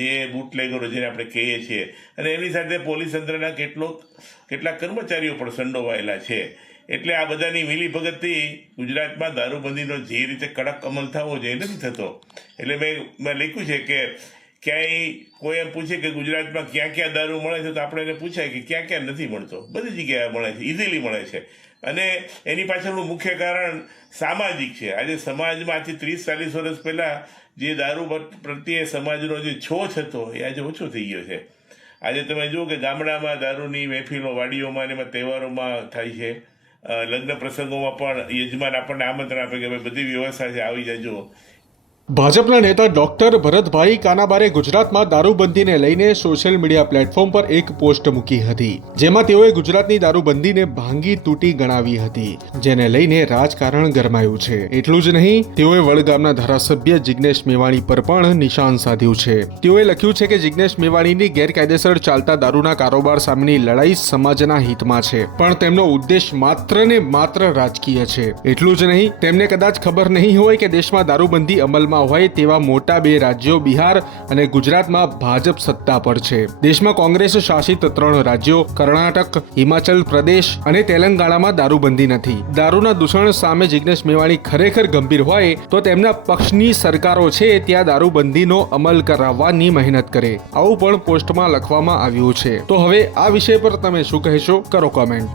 જે બુટલેગરો જેને આપણે કહીએ છીએ, અને એની સાથે પોલીસ તંત્રના કેટલાક કર્મચારીઓ પણ સંડોવાયેલા છે. એટલે આ બધાની મિલીભગતથી ગુજરાતમાં દારૂબંધીનો જે રીતે કડક અમલ થવો જોઈએ નથી થતો. એટલે મેં લખ્યું છે કે ક્યાંય કોઈ એમ પૂછે કે ગુજરાતમાં ક્યાં ક્યાં દારૂ મળે છે, તો આપણે એને પૂછાય કે ક્યાં ક્યાં નથી મળતો. બધી જગ્યાએ મળે છે, ઇઝીલી મળે છે. અને એની પાછળનું મુખ્ય કારણ સામાજિક છે. આજે સમાજમાં આજથી 30-40 વર્ષ પહેલાં જે દારૂ પ્રત્યે સમાજનો જે છોછ હતો એ આજે ઓછો થઈ ગયો છે. આજે તમે જુઓ કે ગામડામાં દારૂની મહેફિલો વાડીઓમાં અને એમાં તહેવારોમાં થાય છે. લગ્ન પ્રસંગોમાં પણ યજમાન આપણને આમંત્રણ આપે કે ભાઈ બધી વ્યવસ્થા છે, આવી જજો. ભાજપના નેતા ડોક્ટર ભરતભાઈ કાનાબારે ગુજરાતમાં દારૂબંધીને લઈને સોશિયલ મીડિયા પ્લેટફોર્મ પર એક પોસ્ટ મૂકી હતી, જેમાં તેઓએ ગુજરાતની દારૂબંધીને ભાંગી તૂટી ગણાવી હતી, જેને લઈને રાજકારણ ગરમાયું છે. એટલું જ નહીં, તેઓએ વડગામના ધારાસભ્ય જિગ્નેશ મેવાણી પર પણ નિશાન સાધ્યું છે. તેઓએ લખ્યું છે કે જિગ્નેશ મેવાણીની ગેરકાયદેસર ચાલતા દારૂના કારોબાર સામેની લડાઈ સમાજના હિતમાં છે, પણ તેમનો ઉદ્દેશ માત્ર ને માત્ર રાજકીય છે. એટલું જ નહીં, તેમને કદાચ ખબર નહીં હોય કે દેશમાં દારૂબંધી અમલમાં હોય તેવા મોટા 2 રાજ્યો બિહાર અને ગુજરાતમાં ભાજપ સત્તા પર છે. દેશમાં કોંગ્રેસ શાસિત 3 રાજ્યો કર્ણાટક, હિમાચલ પ્રદેશ અને તેલંગાણામાં દારૂબંધી નથી. દારૂના દૂષણ સામે જિગ્નેશ મેવાણી ખરેખર ગંભીર હોય તો તેમના પક્ષની સરકારો છે ત્યાં દારૂબંધીનો અમલ કરાવવાની મહેનત કરે. આવું પણ પોસ્ટમાં લખવામાં આવ્યું છે. તો હવે આ વિષય પર તમે શું કહેશો? કરો કોમેન્ટ.